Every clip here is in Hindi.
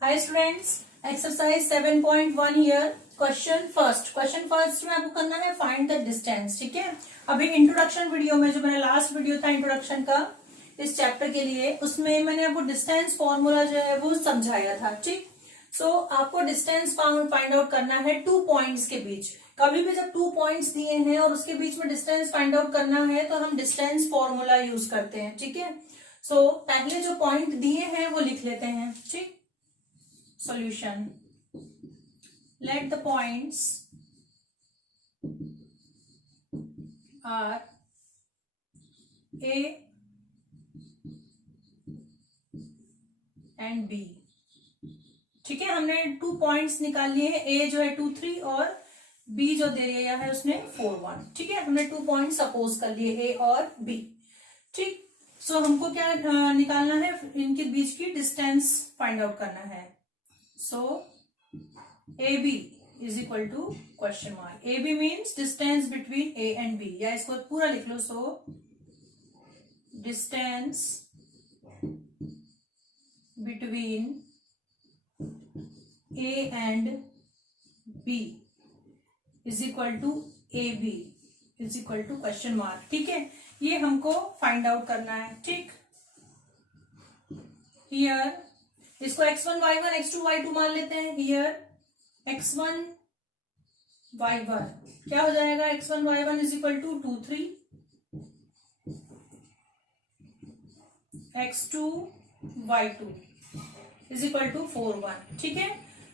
Hi students, exercise 7.1 here. Question first में आपको करना है फाइंड द डिस्टेंस। ठीक है, अभी इंट्रोडक्शन वीडियो में जो मैंने लास्ट वीडियो था इंट्रोडक्शन का इस चैप्टर के लिए, उसमें मैंने आपको डिस्टेंस फॉर्मूला जो है वो समझाया था। ठीक, सो आपको डिस्टेंस फाइंड आउट करना है टू पॉइंट्स के बीच। कभी भी जब टू पॉइंट्स दिए हैं और उसके बीच में डिस्टेंस फाइंड आउट करना है तो हम डिस्टेंस फॉर्मूला यूज करते हैं। ठीक है, सो पहले जो पॉइंट दिए हैं वो लिख लेते हैं। ठीक, solution, let the points are A and B। ठीक है, हमने 2 पॉइंट्स निकाल लिए हैं। A जो है 2 3 और B जो दे दिया है उसने 4 1। ठीक है, हमने 2 पॉइंट सपोज कर लिए A और B। ठीक, सो हमको क्या निकालना है, इनके बीच की डिस्टेंस फाइंड आउट करना है। सो AB is equal to question mark। AB means distance between A and B, या इसको पूरा लिख लो। सो distance between A and B is equal to AB is equal to question mark। ठीक है, ये हमको फाइंड आउट करना है। ठीक, हियर इसको x1 y1 x2 y2 मान लेते हैं। हियर x1 y1 क्या हो जाएगा, x1 y1 is equal to 2 3, x2 y2 is equal to 4 1। ठीक है,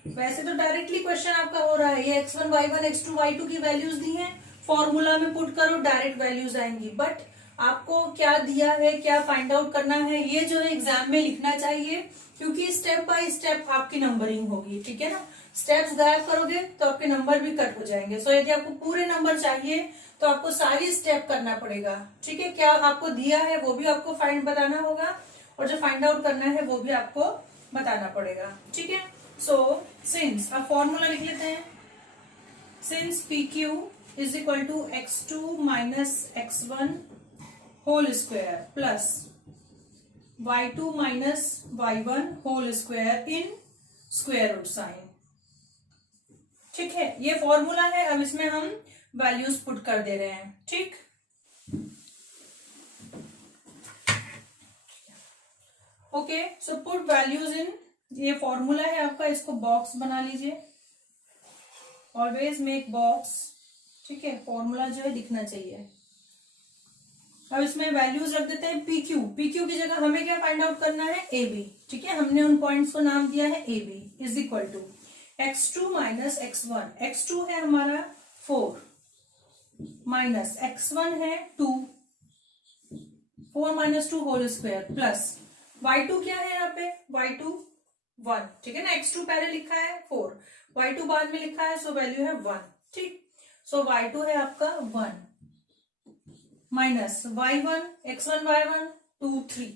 वैसे तो डायरेक्टली क्वेश्चन आपका हो रहा है, ये x1 y1 x2 y2 की वैल्यूज दी हैं, फॉर्मूला में पुट करो डायरेक्ट वैल्यूज आएंगी। बट आपको क्या दिया है, क्या फाइंड आउट करना है, ये जो है एग्जाम में लिखना चाहिए, क्योंकि स्टेप बाय स्टेप आपकी नंबरिंग होगी। ठीक है ना, स्टेप्स गायब करोगे तो आपके नंबर भी कट हो जाएंगे। सो यदि आपको पूरे नंबर चाहिए तो आपको सारी स्टेप करना पड़ेगा। ठीक है, क्या आपको दिया है वो भी आपको फाइंड बताना होगा, और जो फाइंड आउट करना है वो भी आपको बताना पड़ेगा। ठीक है, सो सिंस अब फॉर्मूला लिख लेते हैं। Since PQ is equal to x2 minus x1 whole square plus y2 minus y1 whole square in square root sign. ठीक है, ये फॉर्मूला है। अब इसमें हम वैल्यूज पुट कर दे रहे हैं। ठीक, okay, so put values in, ये फॉर्मूला है आपका, इसको बॉक्स बना लीजिए। Always make box. ठीक है, फॉर्मूला जो है दिखना चाहिए। अब इसमें वैल्यूज रख देते हैं PQ। PQ की जगह हमें क्या फाइंड आउट करना है, AB। ठीक है, हमने उन पॉइंट्स को नाम दिया है AB is equal to x2 minus x1। x2 है हमारा 4 माइनस x1 है 2, 4 minus 2 whole square plus y2 क्या है यहाँ पे, y2 1। ठीक है ना, x2 पहले लिखा है 4, y2 बाद में लिखा है, सो वैल्यू है 1। ठीक, सो y2 है आपका 1 minus y1 x1 y1 2 3,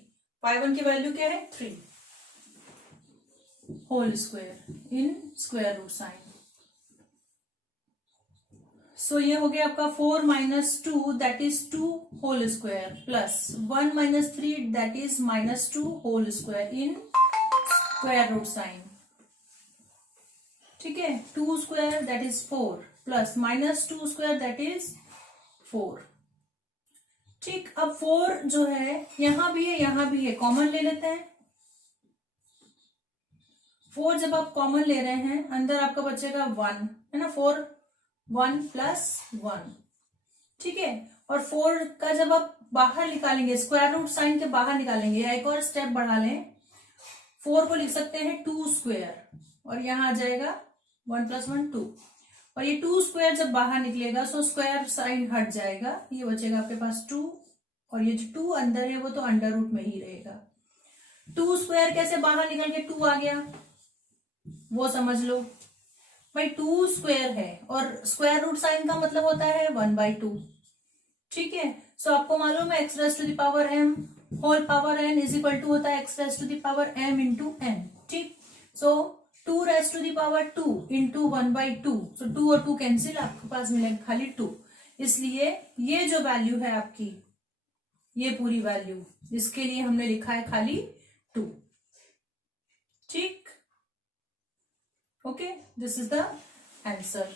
y1 की वैल्यू क्या है 3 whole square in square root sign. So ये हो गया आपका 4 minus 2 that is 2 whole square plus 1 minus 3 that is minus 2 whole square in square root sign. ठीक है, 2 square that is 4 plus minus 2 square that is 4। ठीक, अब 4 जो है यहां भी है यहां भी है, कॉमन ले लेते हैं। 4 जब आप कॉमन ले रहे हैं अंदर आपका बचेगा 1, है ना, 4 1 प्लस 1। ठीक है, और 4 का जब आप बाहर निकालेंगे, स्क्वायर रूट साइन के बाहर निकालेंगे, या एक और स्टेप बढ़ा लें, 4 को लिख सकते हैं 2 स्क्वायर, और यहां आ जाएगा 1 प्लस 1 2, और ये 2 स्क्वायर जब बाहर निकलेगा सो स्क्वायर साइन हट जाएगा, ये बचेगा आपके पास 2, और ये जो 2 अंदर है वो तो अंडर रूट में ही रहेगा। 2 स्क्वायर कैसे बाहर निकल के 2 आ गया वो समझ लो भाई। 2 स्क्वायर है और स्क्वायर रूट साइन का मतलब होता है 1/2। ठीक है, सो आपको मालूम है x raise to the power m whole power n is equal to होता है x raise to the power m into n। ठीक, so 2 raise to the power 2 into 1/2, so 2 और 2 कैंसिल, आपके पास मिलेगा खाली 2। इसलिए ये जो वैल्यू है आपकी, ये पूरी वैल्यू, इसके लिए हमने लिखा है खाली 2। ठीक, Okay, this is the answer.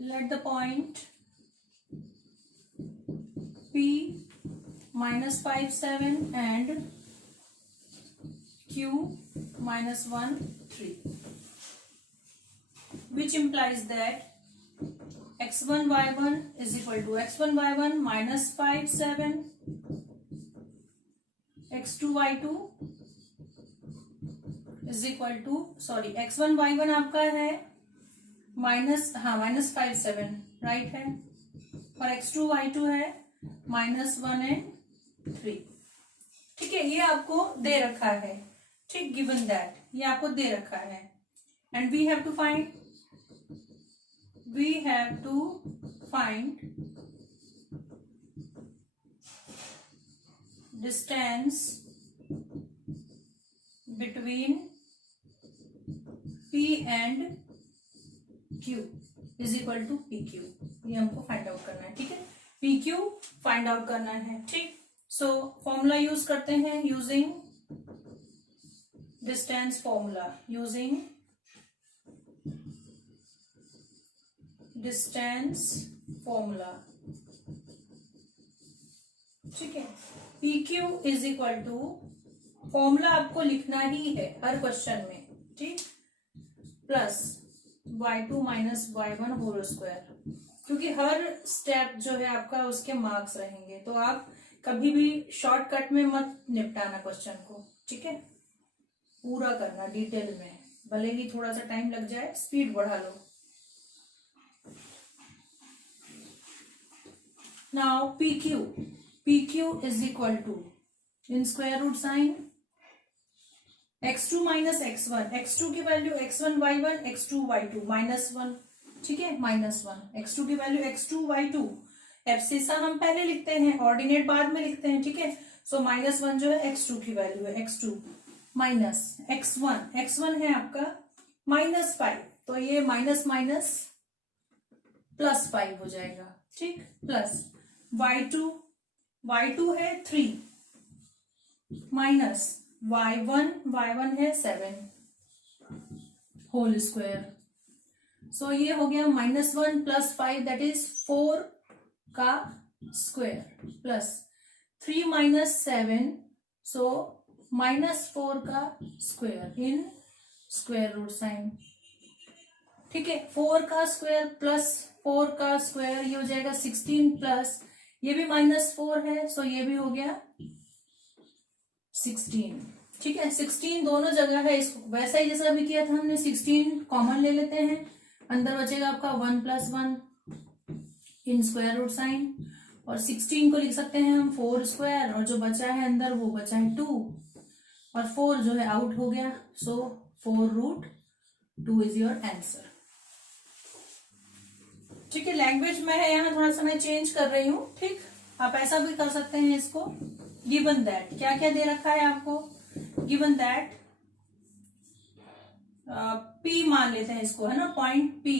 Let the point P minus 5, 7 and Q minus 1, 3, which implies that x1 y1 is equal to x1 y1 minus 5, 7, x2 y2 is equal to, sorry x1 y1 आपका है माइनस, हाँ माइनस 5, 7 राइट है, और x2 y2 है माइनस 1 एंड 3. ठीक है, ये आपको दे रखा है. ठीक, गिवन दैट ये आपको दे रखा है and we have to find distance between P and Q is equal to PQ. ये हमको फाइंड आउट करना है. ठीक है, PQ फाइंड आउट करना है. ठीक, सो फॉर्मूला यूज करते हैं, using distance formula, using distance formula. ठीक है, PQ is equal to, formula आपको लिखना ही है हर क्वेश्चन में. ठीक, plus y2 minus y1 whole square, क्योंकि हर स्टेप जो है आपका उसके मार्क्स रहेंगे, तो आप कभी भी शॉर्टकट में मत निपटाना क्वेश्चन को. ठीक है, पूरा करना डिटेल में, भले ही थोड़ा सा टाइम लग जाए, स्पीड बढ़ा लो. Now PQ is equal to, in square root sign x2 minus x1, x2 की value x1 y1, x2 y2 minus 1. ठीक है, माइनस 1, x2 की वैल्यू x2 y2, एब्सिसा हम पहले लिखते हैं, ऑर्डिनेट बाद में लिखते हैं. ठीक है, सो माइनस 1 जो है x2 की वैल्यू है, x2 माइनस x1 है आपका माइनस 5, तो ये माइनस माइनस प्लस 5 हो जाएगा. ठीक, प्लस y2 है 3 माइनस y1 है 7 होल स्क्वायर. सो ये हो गया माइनस 1 प्लस 5 दैट इज 4 का square, plus 3 minus 7, so minus 4 का square in square root sign. ठीक है, 4 का स्क्वायर प्लस 4 का स्क्वायर, ये हो जाएगा 16, प्लस ये भी माइनस 4 है, सो ये भी हो गया 16. ठीक है, 16 दोनों जगह है, इसको वैसा ही जैसा अभी किया था हमने, 16 कॉमन ले लेते हैं, अंदर बचेगा आपका 1 plus 1 in square root sign, और 16 को लिख सकते हैं हम 4 स्क्वायर, और जो बचा है अंदर वो बचा है 2, और 4 जो है आउट हो गया, सो 4 रूट 2 इज योर आंसर. ठीक है, लैंग्वेज में है यहाँ थोड़ा सा मैं चेंज कर रही हूँ. ठीक, आप ऐसा भी कर सकते हैं इसको. गिवन दैट, क्या क्या दे रखा है आपको, गिवन दैट P मान लेते हैं इसको, है ना, पॉइंट P.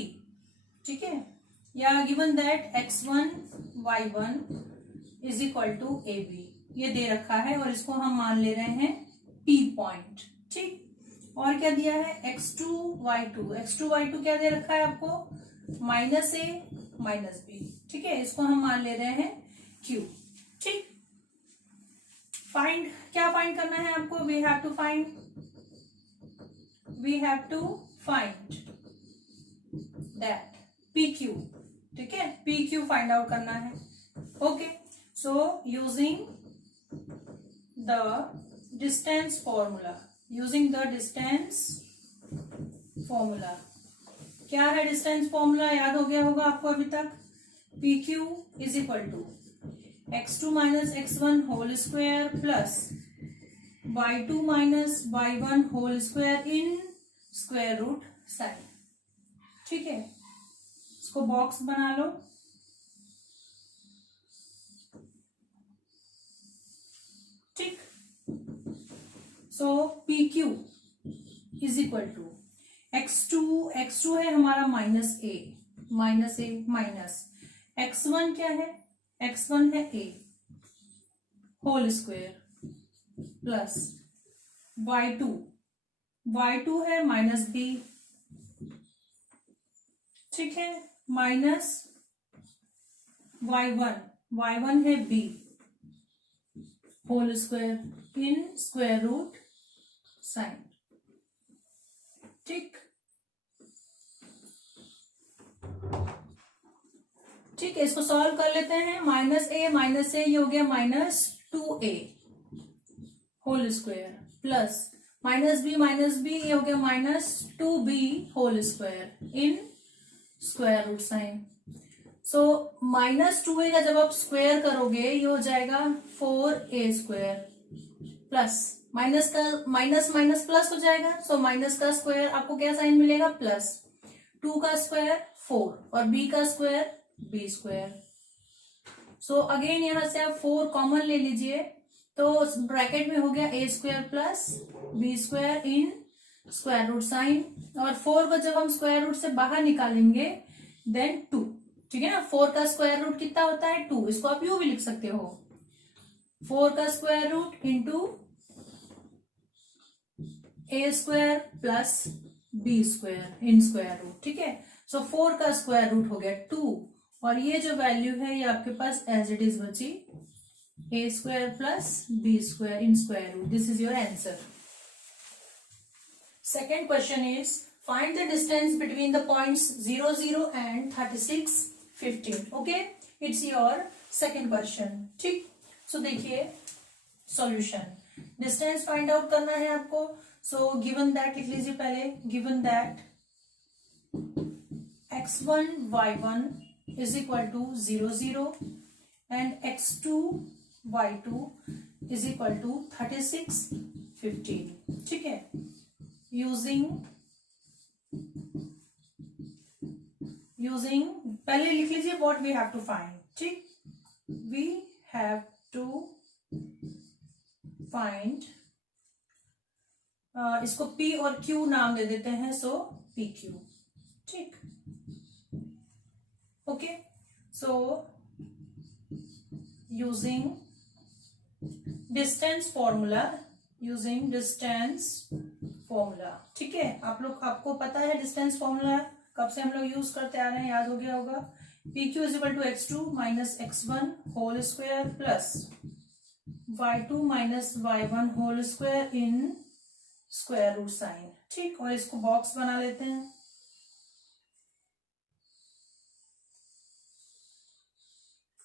ठीक है, या given that x1 y1 is equal to AB, ये दे रखा है, और इसको हम मान ले रहे हैं P पॉइंट. ठीक, और क्या दिया है, x2 y2 क्या दे रखा है आपको, माइनस A माइनस B. ठीक है, इसको हम मान ले रहे हैं Q. ठीक, क्या फाइंड करना है आपको, we have to find that PQ. ठीक है, PQ फाइंड आउट करना है. Okay, so using the distance formula, क्या है डिस्टेंस फॉर्मूला, याद हो गया होगा आपको अभी तक. PQ is equal to x2 minus x1 whole square plus y2 minus y1 whole square in square root sign. ठीक है, इसको बॉक्स बना लो. ठीक, so PQ is equal to x2 है हमारा माइनस A माइनस x1 क्या है x1 है a whole square plus y2 है माइनस b, ठीक है, माइनस y1 है b whole square in square root sign, ठीक ठीक है। इसको सॉल्व कर लेते हैं। माइनस ए ये हो गया -2a whole square plus minus B ये हो गया -2b whole square in square root sign. So -2a का जब आप स्क्वायर करोगे ये हो जाएगा 4a स्क्वायर प्लस माइनस का माइनस प्लस हो जाएगा। सो माइनस का स्क्वायर आपको क्या साइन मिलेगा, प्लस, 2 का स्क्वायर 4 और b का square b square. So again यहां से आप 4 कॉमन ले लीजिए तो ब्रैकेट में हो गया a square plus b square in square root sign, और 4 को जब हम स्क्वायर रूट से बाहर निकालेंगे देन 2, ठीक है ना। 4 का स्क्वायर रूट कितना होता है, 2। इसको आप यूं भी लिख सकते हो, 4 का square root into a square plus b square in square root, ठीक है। सो 4 का स्क्वायर रूट हो गया 2 और ये जो वैल्यू है ये आपके पास एज इट इज बची a square plus b square in square root. This is your answer. Second question is find the distance between the points 0, 0 and 36, 15। Okay, it's your second question, ठीक। सो देखिए सॉल्यूशन, डिस्टेंस फाइंड आउट करना है आपको। सो गिवन दैट लिख लीजिए पहले, given that x1 y1 is equal to 0, 0 and x2 y2 is equal to 36, 15, ठीक है। यूजिंग पहले लिख लीजिए what we have to find, ठीक। वी हैव टू फाइंड, इसको P और Q नाम दे देते हैं, सो PQ, ठीक। Okay, so using distance formula, ठीक है। आपको पता है डिस्टेंस फॉर्मूला कब से हम लोग यूज करते आ रहे हैं, याद हो गया होगा। PQ is equal to x2 minus x1 whole square plus y2 minus y1 whole square in square root sign, ठीक। और इसको बॉक्स बना लेते हैं,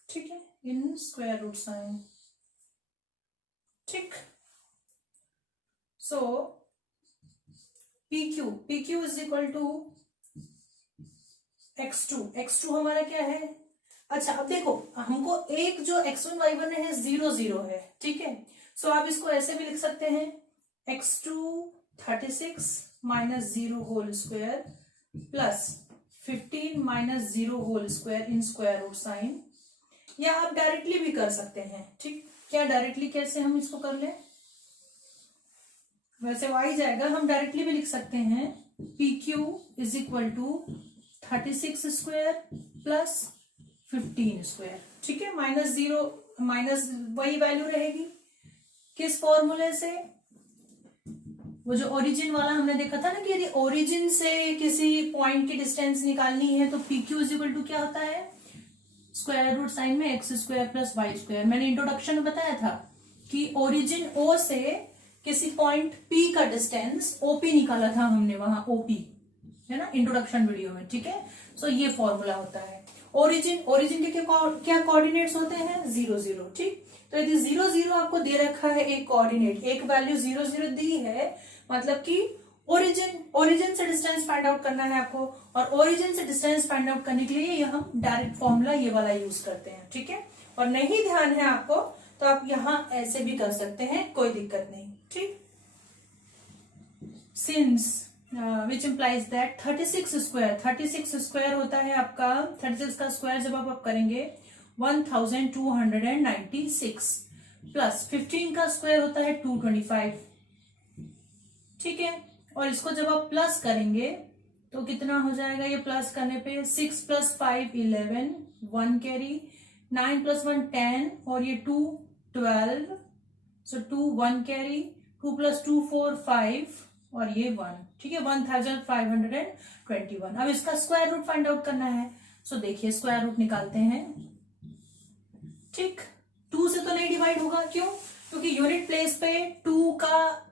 ठीक है, इन स्क्वायर रूट साइन, ठीक। So PQ is equal to x2 हमारा क्या है। अच्छा अब देखो हमको एक जो x1 y1 है 0, 0 है, ठीक है। सो आप इसको ऐसे भी लिख सकते हैं x2 36 minus 0 whole square plus 15 minus 0 whole square in square root sign, या आप डायरेक्टली भी कर सकते हैं, ठीक। क्या डायरेक्टली कैसे हम इसको कर लें, वैसे वाई जाएगा, हम डायरेक्टली भी लिख सकते हैं PQ is equal to 36 square plus 15 square, ठीक है। माइनस 0 माइनस वही वैल्यू रहेगी किस फॉर्मूले से, वो जो ओरिजिन वाला हमने देखा था ना कि यदि ओरिजिन से किसी पॉइंट की डिस्टेंस निकालनी है तो PQ इज इक्वल टू क्या होता है, स्क्वायर रूट साइन में x square plus Y square. मैंने इंट्रोडक्शन में बताया था कि ओरिजिन O से किसी पॉइंट P का डिस्टेंस OP निकाला था हमने, वहां OP है ना इंट्रोडक्शन वीडियो में, ठीक है। सो ये फॉर्मूला होता है। ओरिजिन के क्या कोऑर्डिनेट्स होते हैं, 0, 0, ठीक। तो यदि 0, 0 आपको दे रखा है एक कोऑर्डिनेट, एक वैल्यू 0, 0 दी है, मतलब कि ओरिजिन से डिस्टेंस फाइंड आउट करना है आपको, और ओरिजिन से डिस्टेंस फाइंड आउट करने के लिए ये हम डायरेक्ट फॉर्मूला ये वाला यूज करते हैं, ठीक है। और नहीं ध्यान है आपको तो आप यहां ऐसे भी कर सकते हैं, कोई दिक्कत नहीं, ठीक। Since which implies that 36 square होता है आपका, 36 का स्क्वायर जब आप करेंगे 1296 प्लस 15 का स्क्वायर होता है 225, ठीक है। और इसको जब आप प्लस करेंगे तो कितना हो जाएगा, ये प्लस करने पे 6 + 5 11, 1 कैरी 9 + 1 10 और ये 2 12, सो 2 1 कैरी, 2 + 2 4 5 और ये 1, ठीक है 1521। अब इसका स्क्वायर रूट फाइंड आउट करना है। सो देखिए स्क्वायर रूट निकालते हैं। ठीक, 2 से तो नहीं डिवाइड होगा, क्यों? क्योंकि यूनिट प्लेस पे 2 का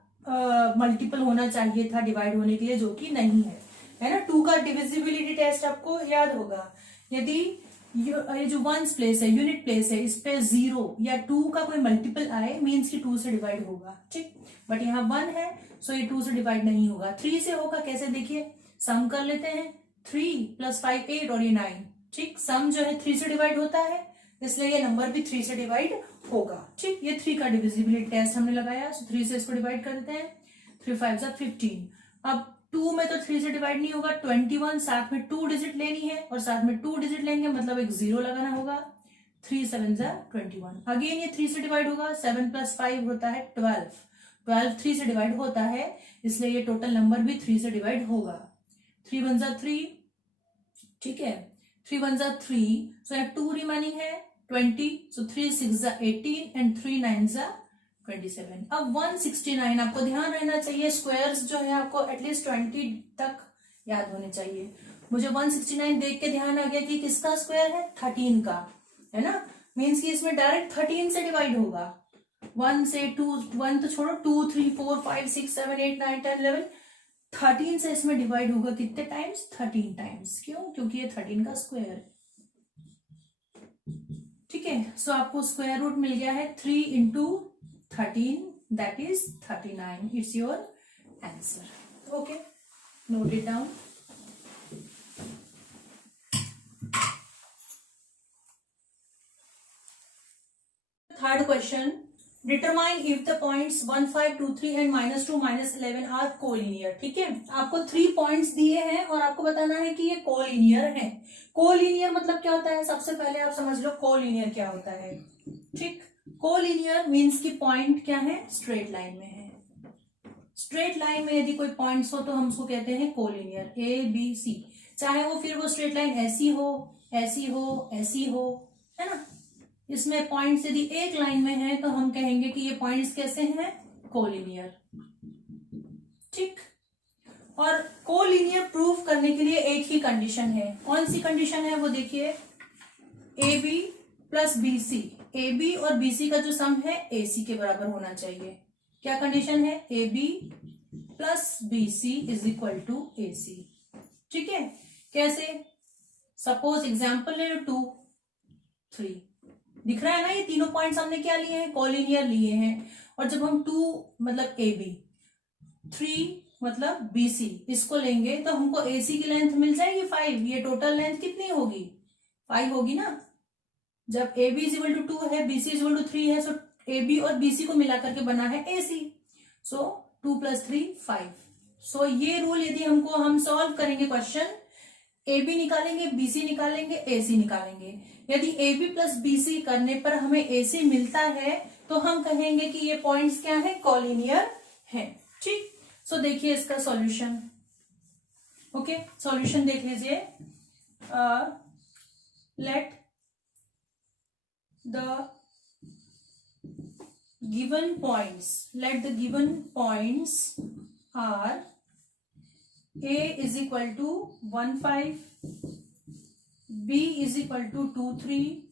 मल्टीपल होना चाहिए था डिवाइड होने के लिए, जो कि नहीं है ना। 2 का डिविजिबिलिटी टेस्ट आपको याद होगा। यदि ये जो वंस प्लेस है, यूनिट प्लेस है, इस पे 0 या 2 का कोई मल्टीपल आए मीन्स कि 2 से डिवाइड होगा। ठीक, बट यहाँ 1 है सो ये 2 से डिवाइड नहीं होगा। 3 से होगा, कैसे देखिए सम कर लेते हैं। 3 + 5 8 और ये 9। ठीक, सम जो है 3 से डिवाइड होता है, इसलिए ये नंबर भी 3 से डिवाइड होगा। ठीक, ये 3 का डिविजिबिलिटी टेस्ट हमने लगाया, सो 3 से इसको डिवाइड कर देते हैं। 3 5 15। अब 2 में तो 3 से डिवाइड नहीं होगा। 21, साथ में 2 डिजिट लेनी है और साथ में 2 डिजिट लेंगे मतलब एक 0 लगाना होगा। 3 7 21। अगेन ये 3 से डिवाइड होगा। 7 + 5 होता है 12। 12 3 से डिवाइड होता है, इसलिए ये टोटल नंबर भी 3 से डिवाइड होगा। 3 1 3, ठीक है 3 1 3, सो यहाँ 2 रिमेनिंग है 20, सो 3 6 18 एंड 3 9 27। अब 169 आपको ध्यान रहना चाहिए, स्क्वायर्स जो है आपको एटलीस्ट 20 तक याद होने चाहिए। मुझे 169 देख के ध्यान आ गया कि किसका स्क्वायर है, 13 का, है ना। मीन्स कि इसमें डायरेक्ट 13 से डिवाइड होगा। 1 से 2, 1 तो छोड़ो, 2 3 4 5 6 7 8 9 10 11, 13 से इसमें डिवाइड होगा कितने टाइम्स, 13 टाइम्स। क्यों? क्योंकि ये 13 का स्क्वायर है। ठीक है, सो आपको स्क्वायर रूट मिल गया है 3 × 13, that is 39. It's your answer. Okay, note it down. Third question, determine if the points 1 5 2 3 and -2 -11 are collinear. ठीक है, आपको 3 पॉइंट्स दिए हैं और आपको बताना है कि ये कोलिनियर है। कोलिनियर मतलब क्या होता है, सबसे पहले आप समझ लो कोलिनियर क्या होता है। ठीक, कोलिनियर मीन्स की पॉइंट क्या है, स्ट्रेट लाइन में है। स्ट्रेट लाइन में यदि कोई पॉइंट्स हो तो हम उसको कहते हैं कोलिनियर, ए बी सी, चाहे वो फिर वो स्ट्रेट लाइन ऐसी हो ऐसी हो ऐसी हो, है ना। इसमें पॉइंट्स यदि एक लाइन में है तो हम कहेंगे कि ये पॉइंट्स कैसे हैं, कोलिनियर। ठीक, और कोलिनियर प्रूफ करने के लिए एक ही कंडीशन है। कौन सी कंडीशन है वो देखिए, A B plus B C, A B और बी सी का जो सम है ए सी के बराबर होना चाहिए। क्या कंडीशन है, A B plus B C is equal to A C. ठीक है, कैसे, सपोज एग्जाम्पल ले लो 2 3, दिख रहा है ना, ये तीनों पॉइंट्स हमने क्या लिए हैं, कोलिनियर लिए हैं। और जब हम 2 मतलब ए बी, 3 मतलब बी सी, इसको लेंगे तो हमको ए सी की लेंथ मिल जाएगी 5। ये टोटल लेंथ कितनी होगी, 5 होगी ना। जब A B is equal to 2 है, B C is equal to 3 है, सो ए बी और बी सी को मिला करके बना है ए सी। सो 2 + 3 5। सो ये रूल यदि हम सॉल्व करेंगे क्वेश्चन, ए बी निकालेंगे, बी सी निकालेंगे, ए सी निकालेंगे। यदि A B plus B C करने पर हमें ए सी मिलता है तो हम कहेंगे कि ये पॉइंट्स क्या है, कॉलिनियर है। ठीक, सो देखिए इसका सॉल्यूशन। ओके, सॉल्यूशन देख लीजिए। Let the given points are a is equal to 1 5, b is equal to 2 3,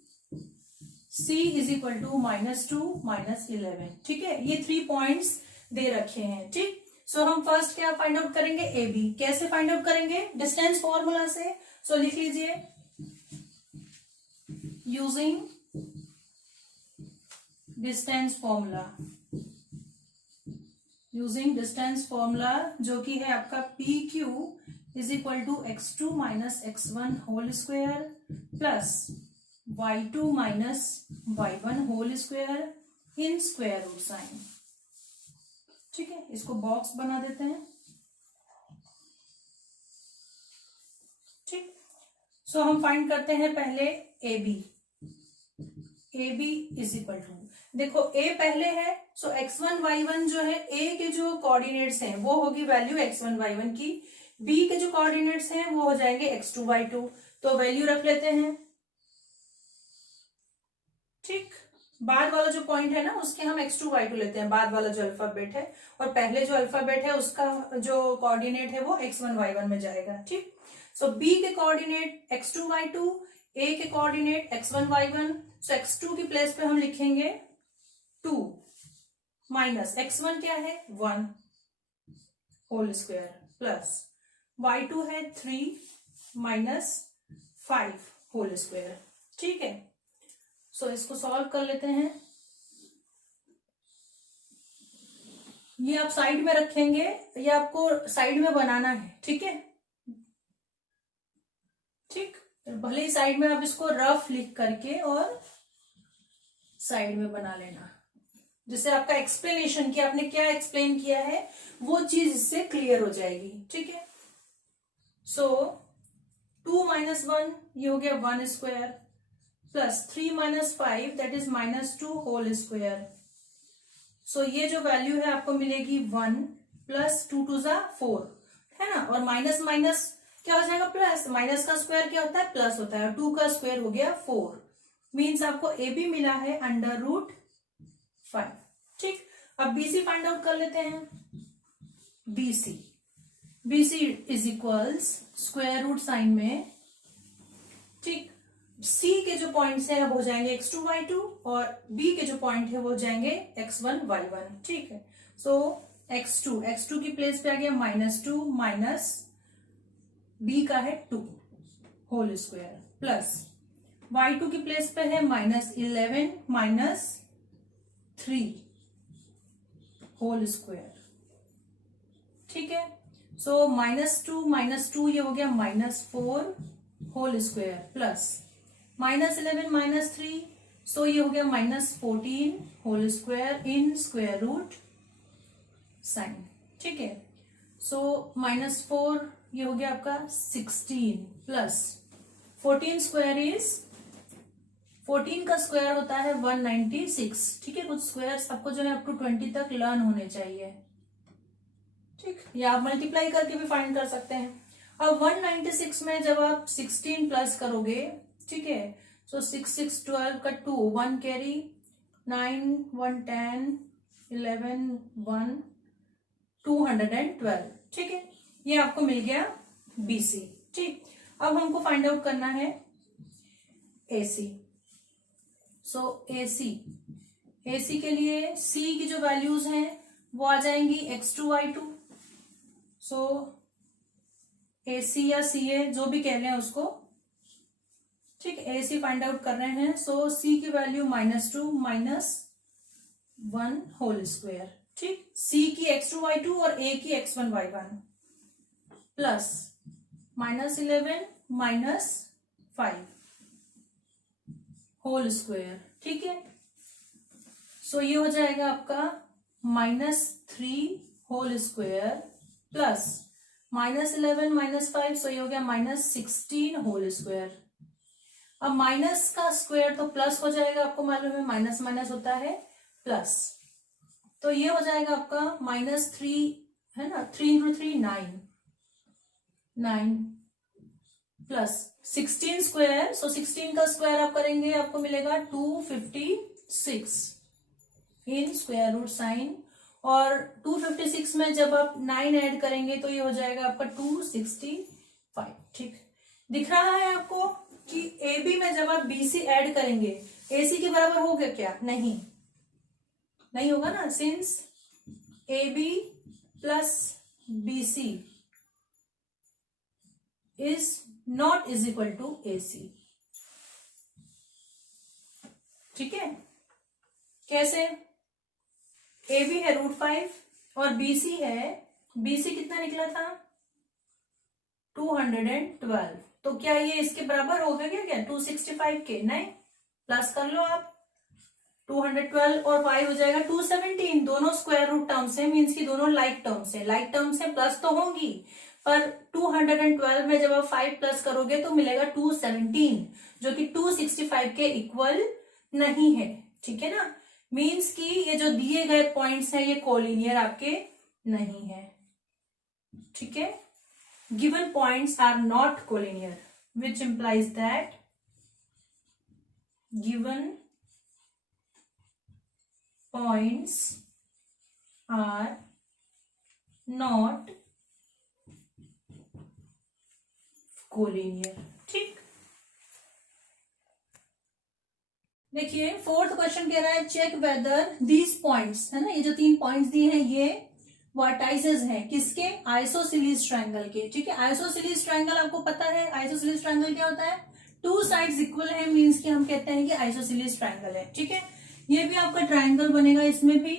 c is equal to -2 -11। ठीक है, ये 3 पॉइंट्स दे रखे हैं। ठीक, सो हम फर्स्ट क्या फाइंड आउट करेंगे, ए बी। कैसे फाइंड आउट करेंगे, डिस्टेंस फॉर्मूला से। सो लिख लीजिए, यूजिंग डिस्टेंस फॉर्मूला, जो कि है आपका P Q is equal to x2 - x1 whole square plus y2 - y1 whole square in square root sign. ठीक है, इसको बॉक्स बना देते हैं। ठीक, सो हम फाइंड करते हैं पहले A B. A B is equal to, देखो ए पहले है, सो x1 y1 जो है, ए के जो कोऑर्डिनेट्स हैं वो होगी वैल्यू x1 y1 की, बी के जो कोऑर्डिनेट्स हैं वो हो जाएंगे x2 y2। तो वैल्यू रख लेते हैं। ठीक, बाद वाला जो पॉइंट है ना उसके हम x2 y2 लेते हैं, बाद वाला जो अल्फाबेट है, और पहले जो अल्फाबेट है उसका जो कोऑर्डिनेट है वो x1 y1 में जाएगा। ठीक, सो b के कोऑर्डिनेट x2 y2, a के कोऑर्डिनेट x1 y1। सो x2 की प्लेस पे हम लिखेंगे 2 माइनस x1 क्या है 1 होल स्क्वायर प्लस y2 है 3 माइनस 5 होल स्क्वायर। ठीक है, सो इसको सॉल्व कर लेते हैं। ये आप साइड में रखेंगे, ये आपको साइड में बनाना है। ठीक है, ठीक, भले ही साइड में आप इसको रफ लिख करके और साइड में बना लेना, जिससे आपका एक्सप्लेनेशन कि आपने क्या एक्सप्लेन किया है वो चीज इससे क्लियर हो जाएगी। ठीक है, सो 2 माइनस 1 ये हो गया 1 square plus 3 minus 5 that is -2 whole square. So ये जो वैल्यू है आपको मिलेगी 1 प्लस 2 टू ज़ा 4 है ना, और माइनस माइनस क्या हो जाएगा प्लस, माइनस का स्क्वायर क्या होता है प्लस होता है, 2 का स्क्वायर हो गया 4, मीन्स आपको ए बी मिला है √5। ठीक, अब बीसी फाइंड आउट कर लेते हैं। BC is equals square root sign में, ठीक, सी के जो पॉइंट्स हैं अब हो जाएंगे x2 y2 और बी के जो पॉइंट है वो हो जाएंगे x1 y1। ठीक है, सो x2 की प्लेस पे आ गया -2 माइनस बी का है 2 होल स्क्वायर प्लस y2 की प्लेस पे है -11 माइनस 3 होल स्क्वायर। ठीक है, सो -2 ये हो गया -4 whole square plus -11 minus 3, so ये हो गया -14 whole square in square root sign. ठीक है, सो -4 ये हो गया आपका 16 प्लस 14 स्क्वायर इज 14 का स्क्वायर होता है 196। ठीक है, कुछ स्क्वायर्स आपको जो है अप टू 20 तक लर्न होने चाहिए। ठीक, या आप मल्टीप्लाई करके भी फाइंड कर सकते हैं। अब 196 में जब आप 16 प्लस करोगे, ठीक है, सो 6 6 12 का 2 1 कैरी 9 1 10 11 1 212। ठीक है, ये आपको मिल गया बीसी। ठीक, अब हमको फाइंड आउट करना है एसी। सो एसी के लिए सी की जो वैल्यूज हैं वो आ जाएंगी x2 y2। सो एसी या सी ए जो भी कह रहे हैं उसको, ठीक, एसी फाइंड आउट कर रहे हैं। सो सी की वैल्यू -2 माइनस 1 होल स्क्वायर। ठीक, सी की x2 y2 और ए की x1 y1 plus -11 minus 5 whole square. ठीक है, सो ये हो जाएगा आपका -3 होल स्क्वायर प्लस -11 माइनस 5, सो ये हो गया -16 होल स्क्वायर। अब माइनस का स्क्वायर तो प्लस हो जाएगा, आपको मालूम है माइनस माइनस होता है प्लस, तो ये हो जाएगा आपका -3 है ना, 3 × 3 9 प्लस 16 स्क्वायर, सो 16 का स्क्वायर आप करेंगे आपको मिलेगा 256 इन स्क्वायर रूट साइन, और 256 में जब आप 9 ऐड करेंगे तो ये हो जाएगा आपका 265। ठीक, दिख रहा है आपको कि ए बी में जब आप बीसी ऐड करेंगे एसी के बराबर हो गया क्या, नहीं होगा ना, since A B plus BC is not is equal to AC. ठीक है, कैसे, ए बी है √5 और बीसी कितना निकला था 212, तो क्या ये इसके बराबर हो गया क्या 265 के, नहीं, प्लस कर लो आप 212 और 5 हो जाएगा 217, दोनों स्क्वायर रूट टर्म्स है, मीन्स की दोनों लाइक टर्म्स है, प्लस तो होंगी, पर 212 में जब आप 5 प्लस करोगे तो मिलेगा 217, जो कि 265 के इक्वल नहीं है। ठीक है ना, मीन्स कि ये जो दिए गए पॉइंट्स हैं ये कोलिनियर आपके नहीं है। ठीक है, given points are not collinear, which implies that given points are not collinear. ठीक, देखिए फोर्थ क्वेश्चन कह रहा है चेक वेदर दीज पॉइंट्स, है ना, ये जो 3 पॉइंट्स दिए हैं ये वर्टाइसेस हैं किसके, आइसोसिलीज ट्रायंगल के। ठीक है, आइसोसिलीज ट्रायंगल आपको पता है, आइसोसिलीज ट्रायंगल क्या होता है, 2 साइड्स इक्वल है, मींस कि हम कहते हैं कि आइसोसिलीज ट्रायंगल है। ठीक है, ये भी आपका ट्रायंगल बनेगा, इसमें भी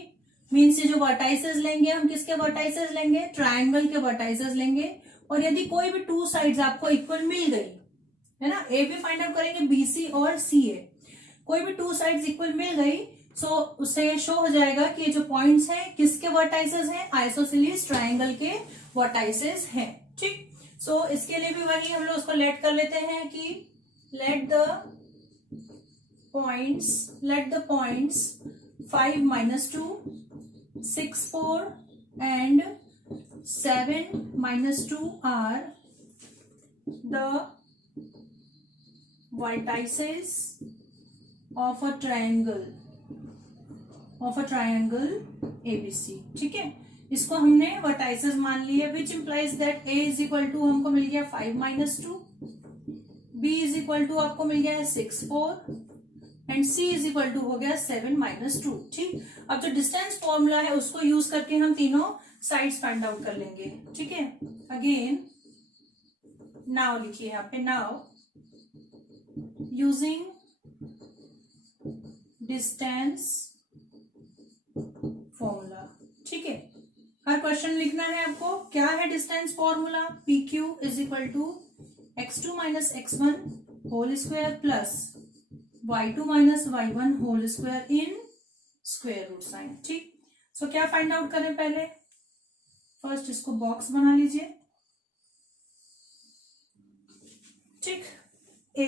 मीन्स ये जो वर्टाइसेस लेंगे हम किसके वर्टाइसेस लेंगे, ट्रायंगल के वर्टाइसेस लेंगे। और यदि कोई भी 2 साइड्स आपको इक्वल मिल गई, है ना, ए भी फाइंड आउट करेंगे, बीसी और सी ए, कोई भी 2 साइड्स इक्वल मिल गई, सो उससे शो हो जाएगा कि ये जो पॉइंट्स हैं किसके वर्टाइसेस हैं, आइसोसिलीज ट्रायंगल के वर्टाइसेस हैं। ठीक, सो इसके लिए भी वही हम लोग उसको लेट कर लेते हैं कि let the points 5 - 2 6 4 and 7 - 2 are the vertices of a triangle ABC। ठीक है, इसको हमने वर्टाइसेस मान लिए, which implies that A is equal to हमको मिल गया 5 - 2, B इज इक्वल टू आपको मिल गया है 6 4 and C is equal to हो गया 7 - 2। ठीक, अब जो डिस्टेंस फॉर्मूला है उसको यूज करके हम तीनों साइड्स फाइंड आउट कर लेंगे। ठीक है, अगेन नाउ लिखिए यहाँ पे, नाउ यूजिंग डिस्टेंस फॉर्मूला। ठीक है, हर क्वेश्चन लिखना है आपको, क्या है distance formula, PQ is equal to x2 - x1 whole square plus y2 - y1 whole square in square root sign. ठीक, सो क्या फाइंड आउट करें, पहले फर्स्ट इसको बॉक्स बना लीजिए। ठीक, ए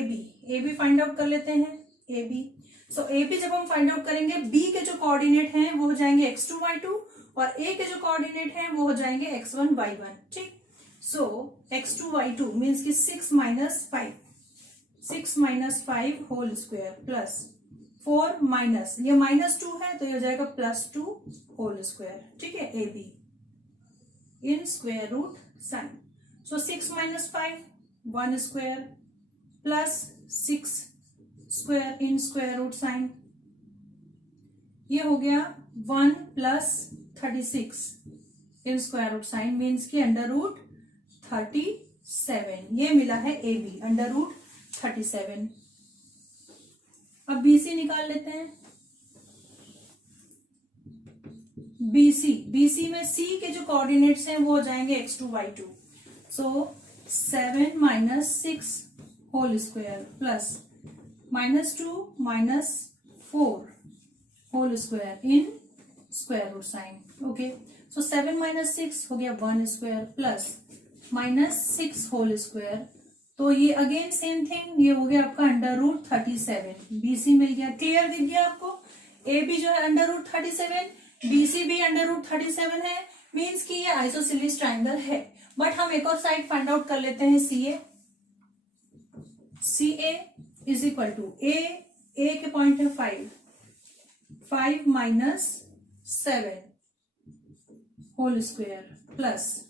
बी फाइंड आउट कर लेते हैं, A B. So A B जब हम फाइंड आउट करेंगे, बी के जो कोऑर्डिनेट हैं वो हो जाएंगे x2 y2 और ए के जो कोऑर्डिनेट हैं वो हो जाएंगे x1 y1। ठीक, सो x2 y2 मीन्स कि 6 - 5 होल स्क्वायर प्लस 4 माइनस, ये -2 है तो ये हो जाएगा +2 होल स्क्वायर। ठीक है, A B in square root sign. So 6 - 5 1 square plus 6 square in square root sign, ये हो गया 1 + 36 in square root sign means की √37। ये मिला है ए बी, √37। अब बीसी निकाल लेते हैं, बीसी में सी के जो कोऑर्डिनेट्स हैं वो हो जाएंगे x2 y2। So 7 - 6 whole square plus -2 - 4 whole square in square root sign. Okay, so 7 - 6 हो गया 1 स्क्वायर प्लस -6 होल स्क्वायर, तो ये अगेन सेम थिंग, ये हो गया आपका √37। बीसी मिल गया, क्लियर दिख गया आपको, ए बी जो है √37, बीसी भी √37 है, मीन्स कि ये आइसोसिलीज ट्रायंगल है। बट हम एक और साइड फाइंड आउट कर लेते हैं, सी ए इज इक्वल टू ए के पॉइंट है 5 - 7 होल स्क्वायर प्लस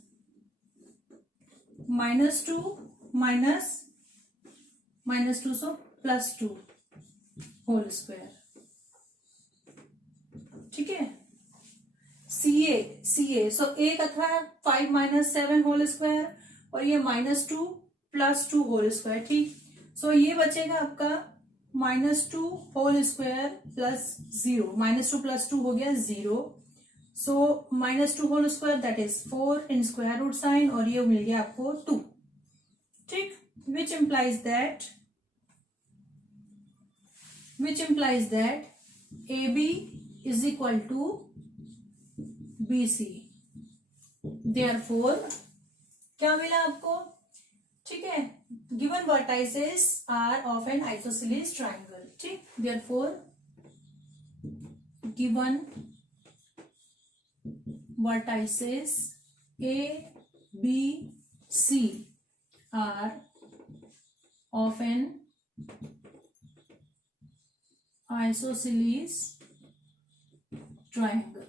-2 -2 सो +2 होल स्क्वायर। ठीक है, सी ए सो ए का था 5 - 7 होल स्क्वायर और ये -2 +2 होल स्क्वायर। ठीक, सो ये बचेगा आपका -2 होल स्क्वायर प्लस 0, -2 + 2 हो गया 0। So -2 whole square that is 4 in square root sign और ये मिल गया आपको 2। ठीक, which implies that A B is equal to B C. Therefore क्या मिला आपको, ठीक है, given vertices are of an isosceles triangle. ठीक, therefore given vertices A B C are of an isosceles triangle.